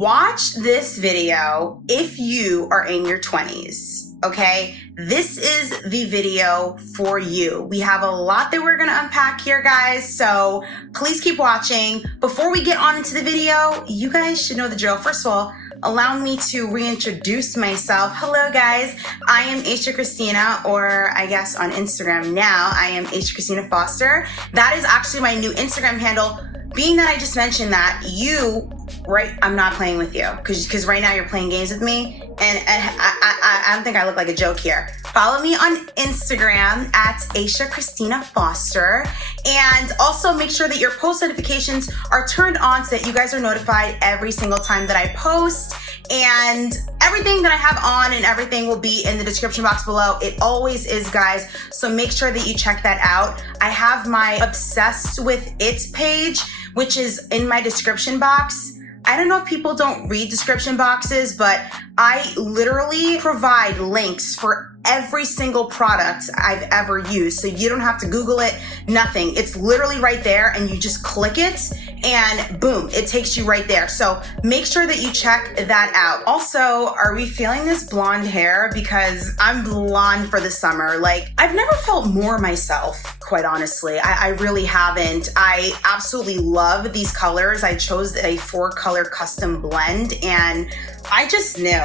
Watch this video if you are in your 20s, okay? This is the video for you. We have a lot that we're gonna unpack here, guys, so please keep watching. Before we get on into the video, you guys should know the drill. First of all, allow me to reintroduce myself. Hello, guys. I am Aisha Christina, or I guess on Instagram now, I am Aisha Christina Foster. That is actually my new Instagram handle. Being that I just mentioned that, I'm not playing with you because right now you're playing games with me, and I don't think I look like a joke here. Follow me on Instagram at Aisha Christina Foster, and also make sure that your post notifications are turned on so that you guys are notified every single time that I post. And everything that I have on and everything will be in the description box below. It always is, guys. So make sure that you check that out. I have my Obsessed with It page, which is in my description box. I don't know if people don't read description boxes, but I literally provide links for every single product I've ever used. So you don't have to Google it, nothing. It's literally right there, and you just click it and boom, it takes you right there. So make sure that you check that out. Also, are we feeling this blonde hair? Because I'm blonde for the summer. Like, I've never felt more myself, quite honestly. I really haven't. I absolutely love these colors. I chose a 4-color custom blend, and I just knew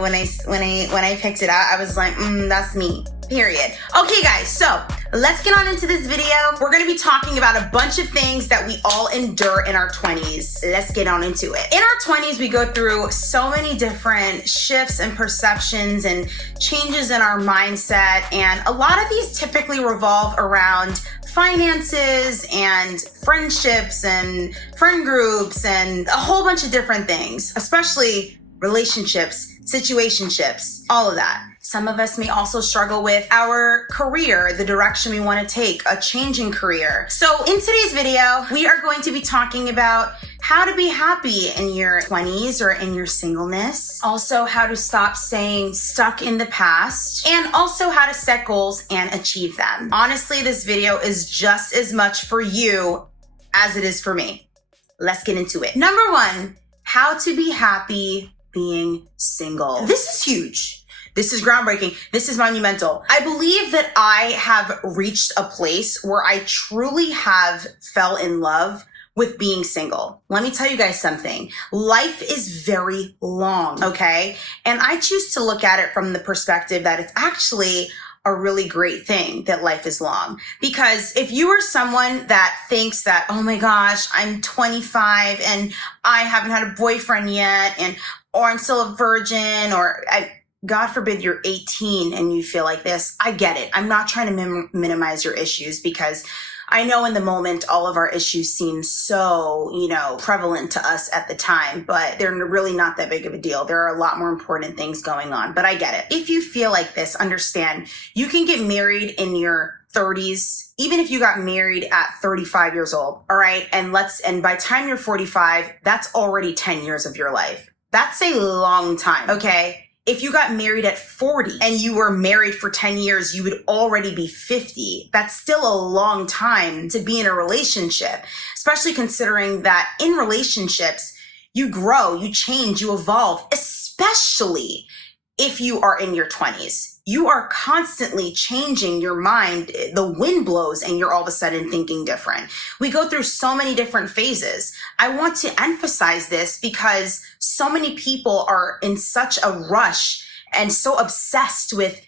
when I picked it out, I was like, that's me, period. Okay, guys, so let's get on into this video. We're gonna be talking about a bunch of things that we all endure in our 20s. Let's get on into it. In our 20s, we go through so many different shifts and perceptions and changes in our mindset, and a lot of these typically revolve around finances and friendships and friend groups and a whole bunch of different things, especially relationships, situationships, all of that. Some of us may also struggle with our career, the direction we want to take, a changing career. So in today's video, we are going to be talking about how to be happy in your 20s or in your singleness. Also, how to stop staying stuck in the past, and also how to set goals and achieve them. Honestly, this video is just as much for you as it is for me. Let's get into it. Number 1, how to be happy being single. This is huge. This is groundbreaking. This is monumental. I believe that I have reached a place where I truly have fell in love with being single. Let me tell you guys something. Life is very long, okay? And I choose to look at it from the perspective that it's actually a really great thing that life is long. Because if you are someone that thinks that, oh my gosh, I'm 25 and I haven't had a boyfriend yet, or I'm still a virgin, or God forbid you're 18 and you feel like this, I get it. I'm not trying to minimize your issues, because I know in the moment all of our issues seem so, prevalent to us at the time, but they're really not that big of a deal. There are a lot more important things going on, but I get it. If you feel like this, understand you can get married in your 30s, even if you got married at 35 years old, all right? And by the time you're 45, that's already 10 years of your life. That's a long time, okay? If you got married at 40 and you were married for 10 years, you would already be 50. That's still a long time to be in a relationship, especially considering that in relationships, you grow, you change, you evolve, especially if you are in your 20s. You are constantly changing your mind. The wind blows and you're all of a sudden thinking different. We go through so many different phases. I want to emphasize this because so many people are in such a rush and so obsessed with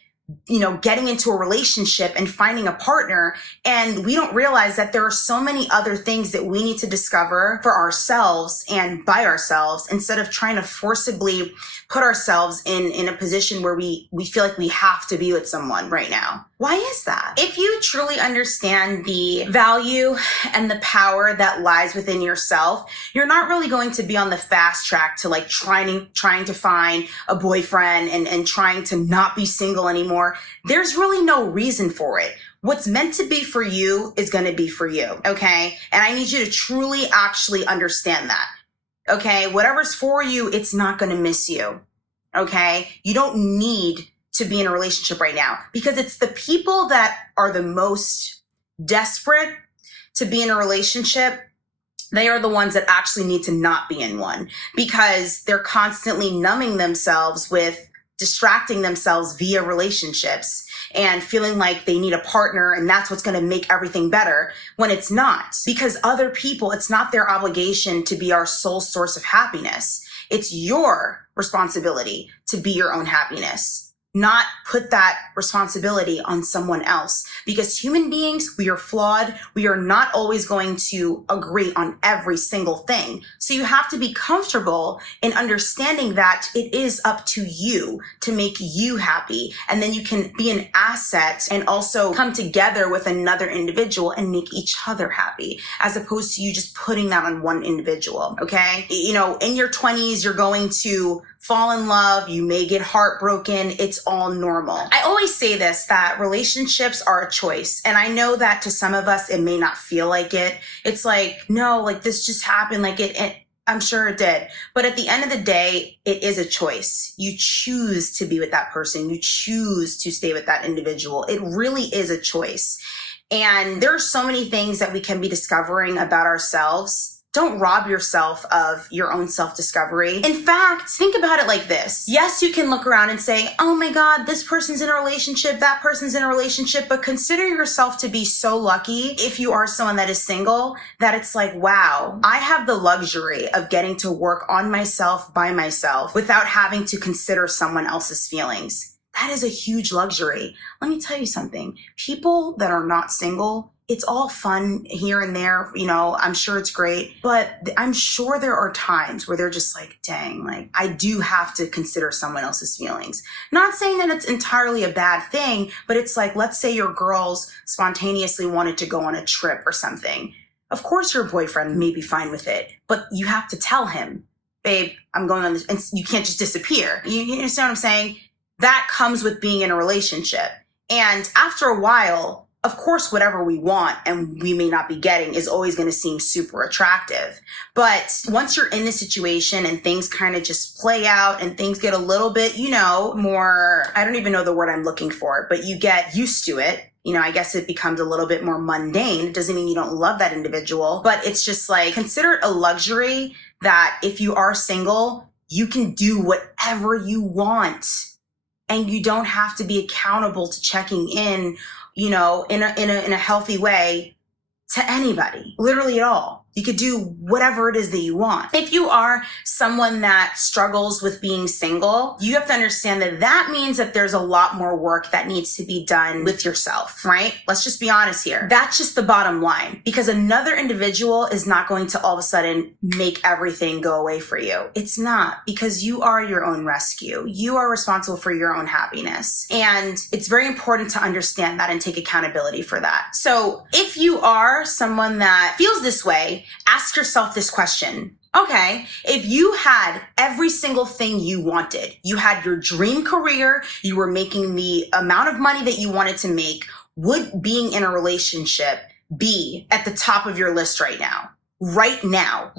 getting into a relationship and finding a partner. And we don't realize that there are so many other things that we need to discover for ourselves and by ourselves, instead of trying to forcibly put ourselves in a position where we feel like we have to be with someone right now. Why is that? If you truly understand the value and the power that lies within yourself, you're not really going to be on the fast track to trying to find a boyfriend and trying to not be single anymore. There's really no reason for it. What's meant to be for you is going to be for you, okay? And I need you to truly actually understand that, okay? Whatever's for you, it's not going to miss you, okay? You don't need to be in a relationship right now, because it's the people that are the most desperate to be in a relationship they are the ones that actually need to not be in one, because they're constantly numbing themselves with distracting themselves via relationships and feeling like they need a partner and that's what's going to make everything better, when it's not. Because other people, it's not their obligation to be our sole source of happiness. It's your responsibility to be your own happiness. Not put that responsibility on someone else, because human beings, we are flawed. We are not always going to agree on every single thing. So you have to be comfortable in understanding that it is up to you to make you happy. And then you can be an asset and also come together with another individual and make each other happy, as opposed to you just putting that on one individual. Okay. You know, in your 20s, you're going to fall in love. You may get heartbroken. It's all normal. I always say this, that relationships are a choice. And I know that to some of us, it may not feel like it. It's like, no, like this just happened. Like I'm sure it did. But at the end of the day, it is a choice. You choose to be with that person. You choose to stay with that individual. It really is a choice. And there are so many things that we can be discovering about ourselves. Don't rob yourself of your own self-discovery. In fact, think about it like this. Yes, you can look around and say, oh my God, this person's in a relationship, that person's in a relationship, but consider yourself to be so lucky, if you are someone that is single, that it's like, wow, I have the luxury of getting to work on myself by myself without having to consider someone else's feelings. That is a huge luxury. Let me tell you something. People that are not single, it's all fun here and there, you know, I'm sure it's great, but I'm sure there are times where they're just like, dang, like I do have to consider someone else's feelings. Not saying that it's entirely a bad thing, but it's like, let's say your girls spontaneously wanted to go on a trip or something. Of course your boyfriend may be fine with it, but you have to tell him, babe, I'm going on this, and you can't just disappear. You understand what I'm saying? That comes with being in a relationship. And after a while, of course, whatever we want and we may not be getting is always going to seem super attractive. But once you're in the situation and things kind of just play out and things get a little bit, you know, more, I don't even know the word I'm looking for, but you get used to it. You know, I guess it becomes a little bit more mundane. It doesn't mean you don't love that individual, but it's just like, consider it a luxury that if you are single, you can do whatever you want. And you don't have to be accountable to checking in, you know, in a healthy way to anybody, literally at all. You could do whatever it is that you want. If you are someone that struggles with being single, you have to understand that that means that there's a lot more work that needs to be done with yourself, right? Let's just be honest here. That's just the bottom line, because another individual is not going to all of a sudden make everything go away for you. It's not, because you are your own rescue. You are responsible for your own happiness. And it's very important to understand that and take accountability for that. So if you are someone that feels this way, ask yourself this question. Okay, if you had every single thing you wanted, you had your dream career, you were making the amount of money that you wanted to make, would being in a relationship be at the top of your list right now? Right now.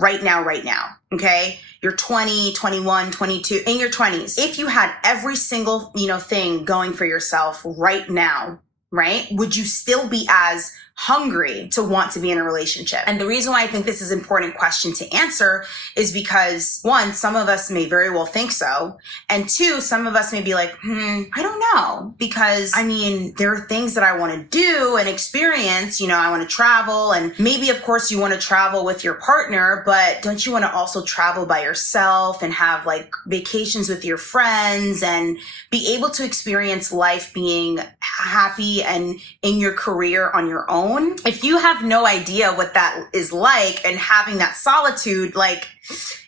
Okay. You're 20, 21, 22, in your 20s. If you had every single, thing going for yourself right now, right? Would you still be as hungry to want to be in a relationship? And the reason why I think this is an important question to answer is because, one, some of us may very well think so. And two, some of us may be like, I don't know. Because there are things that I want to do and experience. I want to travel, and maybe of course you want to travel with your partner, but don't you want to also travel by yourself and have like vacations with your friends and be able to experience life being happy and in your career on your own? If you have no idea what that is like and having that solitude,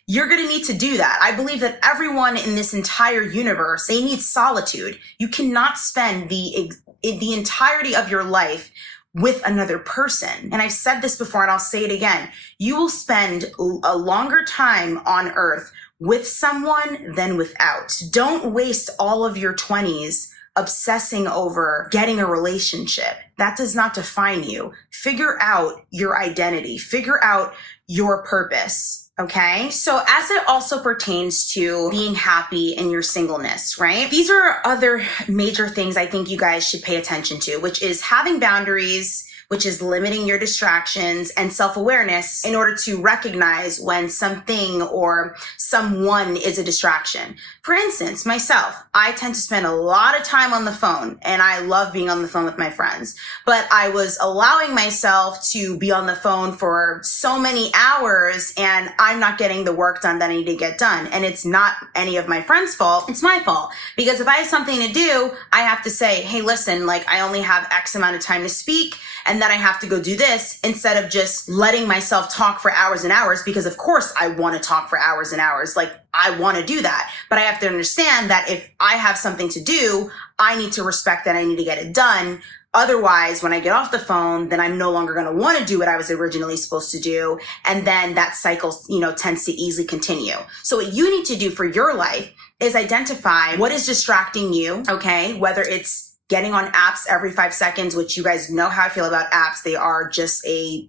you're going to need to do that. I believe that everyone in this entire universe, they need solitude. You cannot spend the entirety of your life with another person. And I've said this before and I'll say it again. You will spend a longer time on earth with someone than without. Don't waste all of your 20s obsessing over getting a relationship. That does not define you. Figure out your identity. Figure out your purpose. Okay. So as it also pertains to being happy in your singleness, right? These are other major things I think you guys should pay attention to, which is having boundaries, which is limiting your distractions, and self-awareness in order to recognize when something or someone is a distraction. For instance, myself, I tend to spend a lot of time on the phone, and I love being on the phone with my friends, but I was allowing myself to be on the phone for so many hours, and I'm not getting the work done that I need to get done. And it's not any of my friends' fault, it's my fault. Because if I have something to do, I have to say, hey, listen, like I only have X amount of time to speak, and then I have to go do this, instead of just letting myself talk for hours and hours, because of course I want to talk for hours and hours. Like I want to do that, but I have to understand that if I have something to do, I need to respect that I need to get it done. Otherwise, when I get off the phone, then I'm no longer going to want to do what I was originally supposed to do. And then that cycle, tends to easily continue. So what you need to do for your life is identify what is distracting you, okay? Whether it's getting on apps every 5 seconds, which you guys know how I feel about apps. They are just a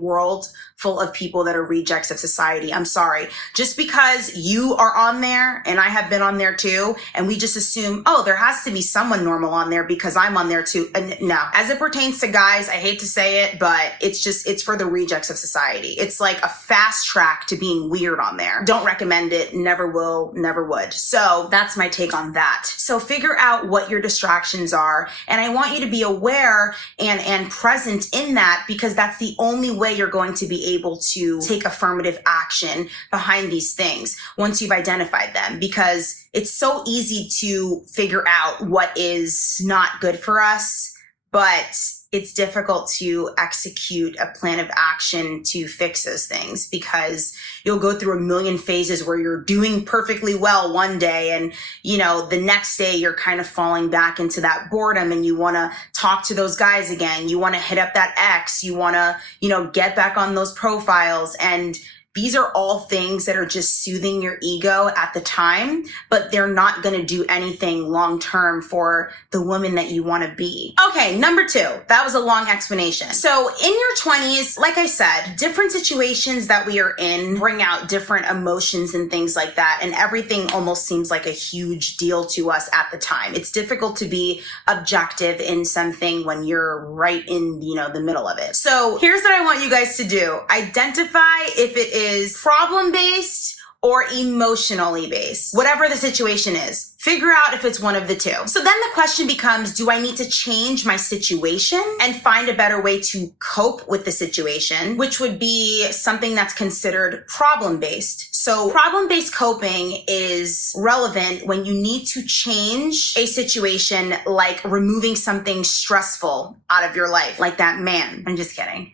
world full of people that are rejects of society. I'm sorry. Just because you are on there, and I have been on there too, and we just assume, oh, there has to be someone normal on there because I'm on there too. And no, as it pertains to guys, I hate to say it, but it's for the rejects of society. It's like a fast track to being weird on there. Don't recommend it. Never will, never would. So that's my take on that. So figure out what your distractions are. And I want you to be aware and present in that, because that's the only way you're going to be able to take affirmative action behind these things once you've identified them, because it's so easy to figure out what is not good for us, but it's difficult to execute a plan of action to fix those things, because you'll go through a million phases where you're doing perfectly well one day, and the next day you're kind of falling back into that boredom, and you want to talk to those guys again, you want to hit up that ex, you want to get back on those profiles. And these are all things that are just soothing your ego at the time, but they're not going to do anything long-term for the woman that you want to be. Okay, number 2. That was a long explanation. So in your 20s, like I said, different situations that we are in bring out different emotions and things like that, and everything almost seems like a huge deal to us at the time. It's difficult to be objective in something when you're right in, the middle of it. So here's what I want you guys to do. Identify if it is problem-based or emotionally based. Whatever the situation is, figure out if it's one of the two. So then the question becomes, do I need to change my situation and find a better way to cope with the situation, which would be something that's considered problem-based. So problem-based coping is relevant when you need to change a situation, like removing something stressful out of your life, like that man. I'm just kidding.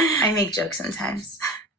I make jokes sometimes.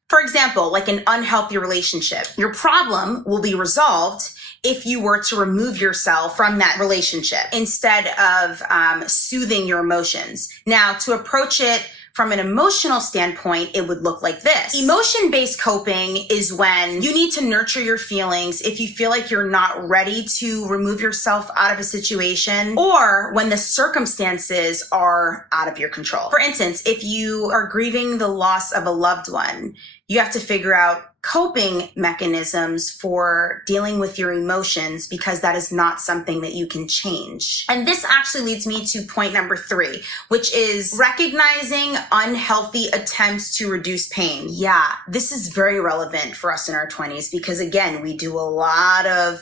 For example, like an unhealthy relationship. Your problem will be resolved if you were to remove yourself from that relationship instead of soothing your emotions. Now, to approach it from an emotional standpoint, it would look like this. Emotion-based coping is when you need to nurture your feelings if you feel like you're not ready to remove yourself out of a situation, or when the circumstances are out of your control. For instance, if you are grieving the loss of a loved one, you have to figure out coping mechanisms for dealing with your emotions, because that is not something that you can change. And this actually leads me to point number 3, which is recognizing unhealthy attempts to reduce pain. Yeah, this is very relevant for us in our 20s, because again, we do a lot of,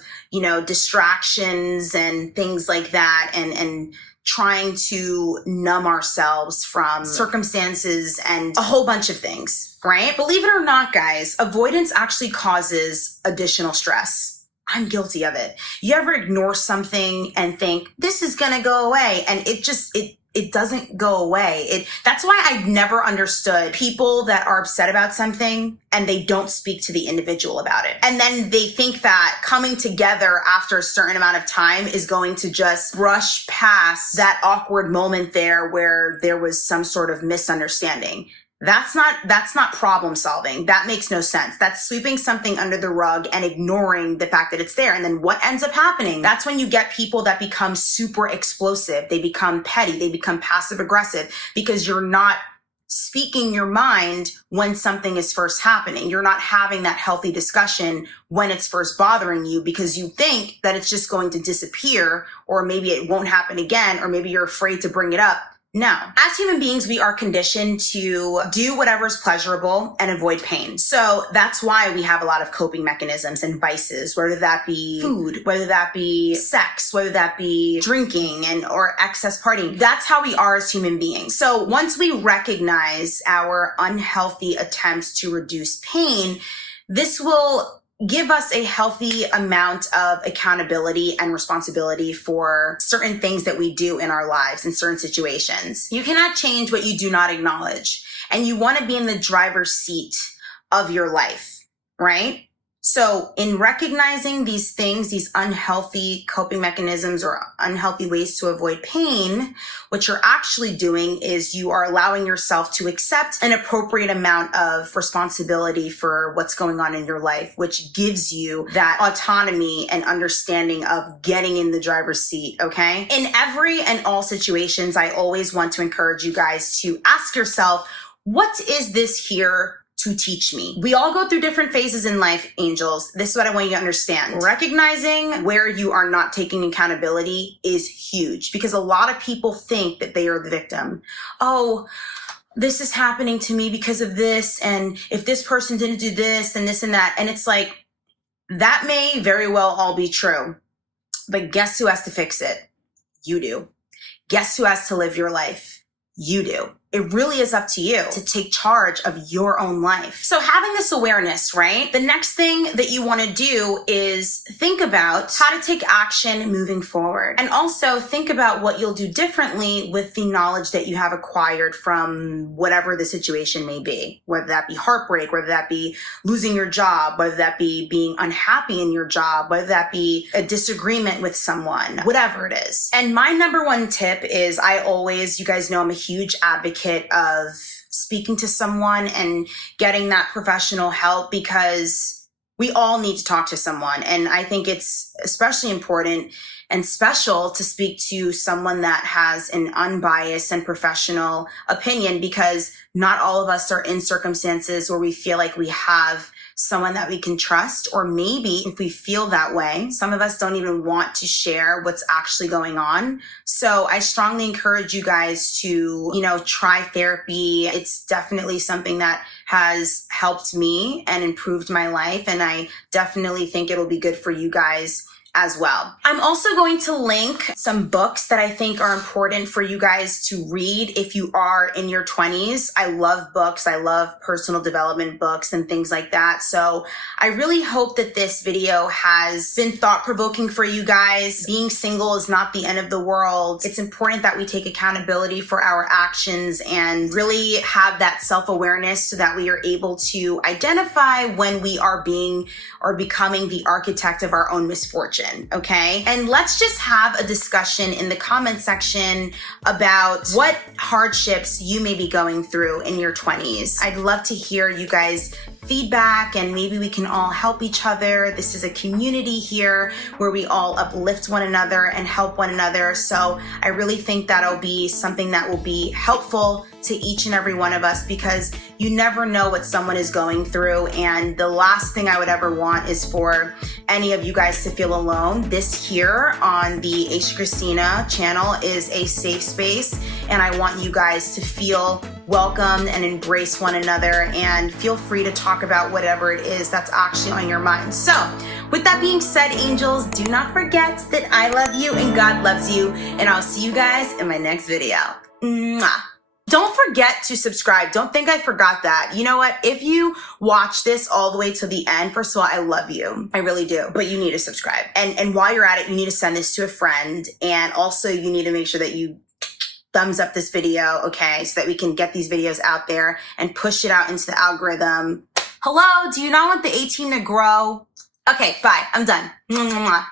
distractions and things like that, and trying to numb ourselves from circumstances and a whole bunch of things, right? Believe it or not, guys, avoidance actually causes additional stress. I'm guilty of it. You ever ignore something and think, this is gonna go away, and it doesn't go away. That's why I've never understood people that are upset about something and they don't speak to the individual about it. And then they think that coming together after a certain amount of time is going to just brush past that awkward moment there where there was some sort of misunderstanding. That's not problem solving. That makes no sense. That's sweeping something under the rug and ignoring the fact that it's there. And then what ends up happening? That's when you get people that become super explosive. They become petty. They become passive aggressive, because you're not speaking your mind when something is first happening. You're not having that healthy discussion when it's first bothering you, because you think that it's just going to disappear, or maybe it won't happen again, or maybe you're afraid to bring it up. Now, as human beings, we are conditioned to do whatever is pleasurable and avoid pain. So that's why we have a lot of coping mechanisms and vices, whether that be food, whether that be sex, whether that be drinking or excess partying. That's how we are as human beings. So once we recognize our unhealthy attempts to reduce pain, this will give us a healthy amount of accountability and responsibility for certain things that we do in our lives in certain situations. You cannot change what you do not acknowledge, and you want to be in the driver's seat of your life, right? So in recognizing these things, these unhealthy coping mechanisms or unhealthy ways to avoid pain, what you're actually doing is you are allowing yourself to accept an appropriate amount of responsibility for what's going on in your life, which gives you that autonomy and understanding of getting in the driver's seat, okay? In every and all situations, I always want to encourage you guys to ask yourself, what is this here to teach me? We all go through different phases in life, angels. This is what I want you to understand. Recognizing where you are not taking accountability is huge, because a lot of people think that they are the victim. Oh, this is happening to me because of this, and if this person didn't do this and this and that. And it's like, that may very well all be true, but guess who has to fix it? You do. Guess who has to live your life? You do. It really is up to you to take charge of your own life. So having this awareness, right? The next thing that you want to do is think about how to take action moving forward. And also think about what you'll do differently with the knowledge that you have acquired from whatever the situation may be, whether that be heartbreak, whether that be losing your job, whether that be being unhappy in your job, whether that be a disagreement with someone, whatever it is. And my number one tip is you guys know I'm a huge advocate of speaking to someone and getting that professional help, because we all need to talk to someone. And I think it's especially important and special to speak to someone that has an unbiased and professional opinion, because not all of us are in circumstances where we feel like we have someone that we can trust, or maybe if we feel that way, some of us don't even want to share what's actually going on. So I strongly encourage you guys to, try therapy. It's definitely something that has helped me and improved my life. And I definitely think it'll be good for you guys as well. I'm also going to link some books that I think are important for you guys to read if you are in your 20s. I love books. I love personal development books and things like that. So I really hope that this video has been thought-provoking for you guys. Being single is not the end of the world. It's important that we take accountability for our actions and really have that self-awareness so that we are able to identify when we are being or becoming the architect of our own misfortune. Okay. And let's just have a discussion in the comment section about what hardships you may be going through in your 20s. I'd love to hear you guys' feedback, and maybe we can all help each other. This is a community here where we all uplift one another and help one another. So I really think that'll be something that will be helpful to each and every one of us, because you never know what someone is going through. And the last thing I would ever want is for any of you guys to feel alone. This here on the H Christina channel is a safe space, and I want you guys to feel welcomed and embrace one another, and feel free to talk about whatever it is that's actually on your mind. So with that being said, angels, do not forget that I love you and God loves you, and I'll see you guys in my next video. Mwah. Don't forget to subscribe. Don't think I forgot that. You know what? If you watch this all the way to the end, first of all, I love you. I really do. But you need to subscribe. And while you're at it, you need to send this to a friend. And also you need to make sure that you thumbs up this video, okay? So that we can get these videos out there and push it out into the algorithm. Hello? Do you not want the A-team to grow? Okay, bye. I'm done. Mwah, mwah, mwah.